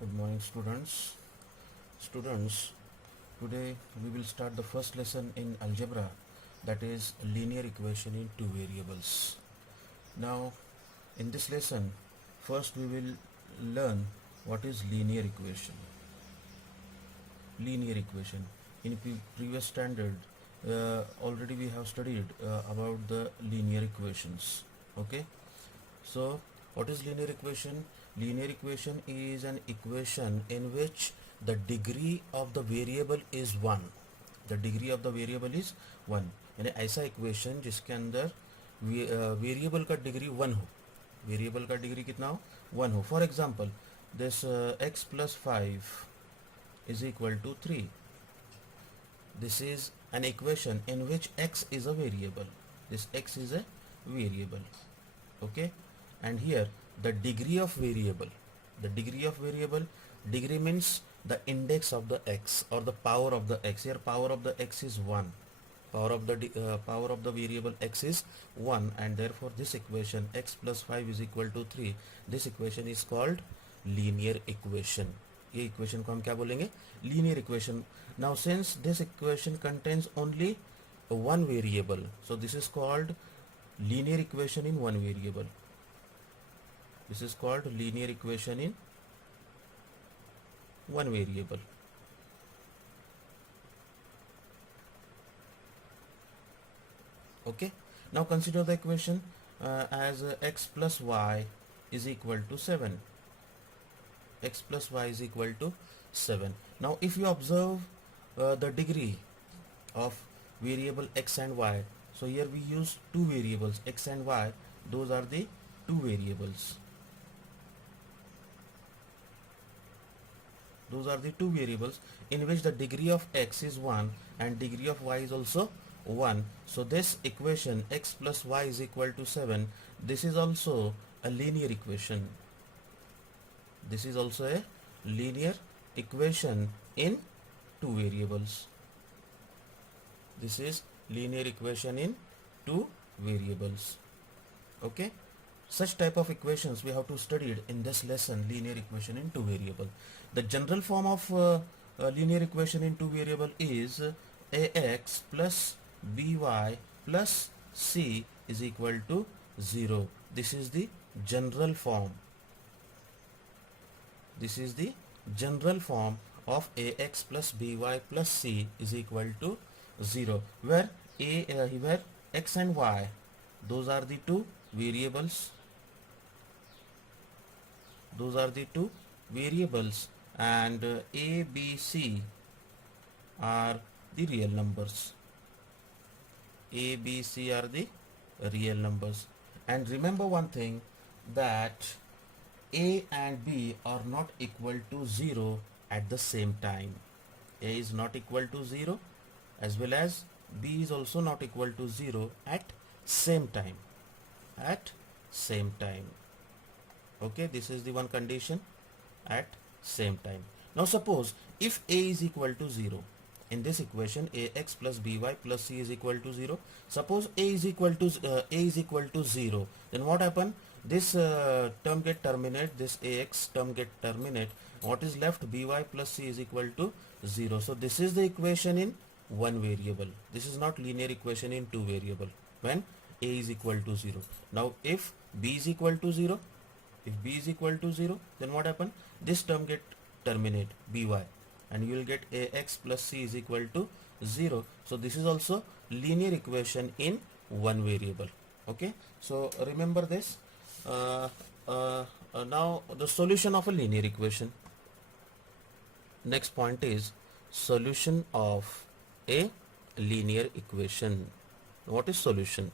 Good morning, students. Students, today we will start the first lesson in algebra, that is linear equation in two variables. Now, in this lesson, first we will learn what is linear equation. Linear equation. In previous standard, already we have studied about the linear equations. Okay. So, what is linear equation? Linear equation is an equation in which the degree of the variable is 1. The degree of the variable is 1. यानी ऐसा equation जिसके अंदर variable का degree 1 हो. Variable का degree कितना हो? 1 हो. For example this x plus 5 is equal to 3. This is an equation in which x is a variable. This x is a variable. Okay, and here the degree of variable, degree means the index of the x or the power of the x. Here power of the x is 1, power of the variable x is 1, and therefore this equation x plus 5 is equal to 3, this equation is called linear equation. ये equation को हम क्या बोलेंगे? Linear equation. Now since this equation contains only one variable, so this is called linear equation in one variable. This is called linear equation in one variable. Okay, now consider the equation as x plus y is equal to 7. X plus y is equal to 7. Now if you observe the degree of variable x and y, so here we use two variables x and y. Those are the two variables. Those are the two variables in which the degree of x is 1 and degree of y is also 1. So this equation x plus y is equal to 7. This is also a linear equation. This is also a linear equation in two variables. This is linear equation in two variables. Okay, such type of equations we have to study in this lesson, linear equation in two variable. The general form of linear equation in two variable is ax plus by plus c is equal to 0. This is the general form. This is the general form of ax plus by plus c is equal to 0, where where x and y, those are the two variables. Those are the two variables, and a, b, c are the real numbers. A, b, c are the real numbers. And remember one thing, that a and b are not equal to 0 at the same time. A is not equal to 0 as well as b is also not equal to 0 at same time. At same time. Okay, this is the one condition, at same time. Now suppose if a is equal to 0, in this equation ax plus by plus c is equal to 0. Suppose a is equal to 0, then what happen? This term get terminate, this ax term get terminate. What is left? by plus c is equal to 0. So this is the equation in one variable. This is not linear equation in two variable when a is equal to 0. Now if b is equal to 0, then what happen? This term get terminate, by, and you will get ax plus c is equal to 0. So this is also linear equation in one variable. Okay, so remember this. Now the solution of a linear equation. Next point is solution of a linear equation. What is solution?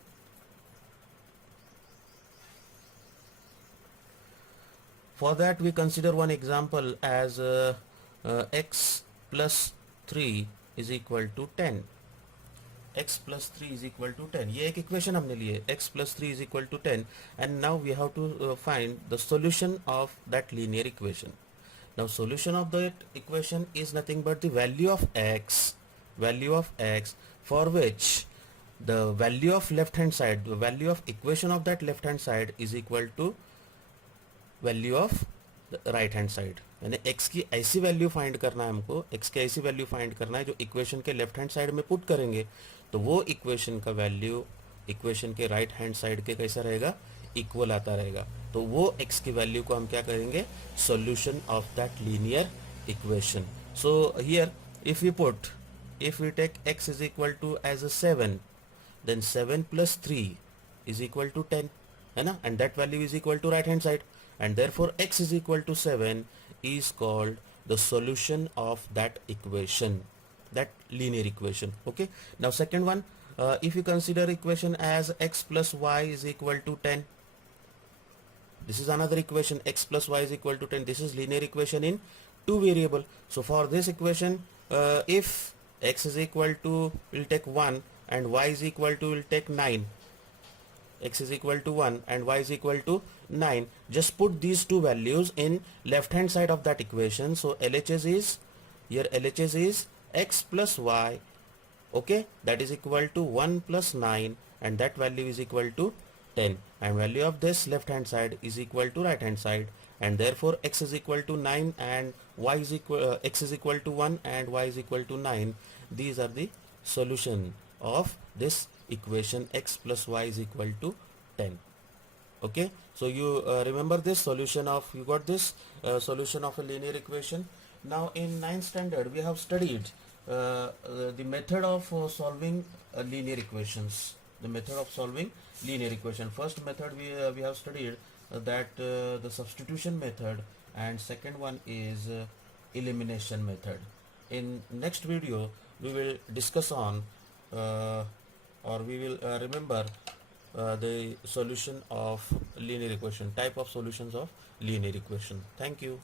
For that we consider one example as x plus 3 is equal to 10. X plus 3 is equal to 10. ये एक equation हमने ली है, x plus 3 is equal to 10, and now we have to find the solution of that linear equation. Now solution of that equation is nothing but the value of x, for which the value of left hand side, the value of equation of that left hand side is equal to value of right hand side, यानी x की ऐसी value find करना है हमको, x की ऐसी value find करना है जो इक्वेशन के लेफ्ट हैंड साइड में पुट करेंगे तो वो इक्वेशन का वैल्यू इक्वेशन के राइट हैंड साइड के कैसा रहेगा, इक्वल आता रहेगा। तो वो x की वैल्यू को हम क्या करेंगे, solution of that linear equation. So here if we put, if we take x is equal to as a 7, then 7 plus 3 is equal to 10, है ना, and that value is equal to right hand side, and therefore x is equal to 7 is called the solution of that equation, that linear equation. Okay, now second one, if you consider equation as x plus y is equal to 10, this is another equation, x plus y is equal to 10. This is linear equation in two variable. So for this equation, if x is equal to, we'll take 1 and y is equal to, we'll take 9. X is equal to 1 and y is equal to 9. Just put these two values in left hand side of that equation. So LHS is, here LHS is x plus y, okay, that is equal to 1 plus 9, and that value is equal to 10, and value of this left hand side is equal to right hand side, and therefore x is equal to 9 and y is equal, x is equal to 1 and y is equal to 9. These are the solution of this equation, x plus y is equal to 10. Okay, so you remember this solution of, you got this solution of a linear equation. Now in 9th standard we have studied the method of solving linear equations, the method of solving linear equation. First method we have studied that the substitution method, and second one is elimination method. In next video we will discuss on or we will remember the solution of linear equation, type of solutions of linear equation. Thank you.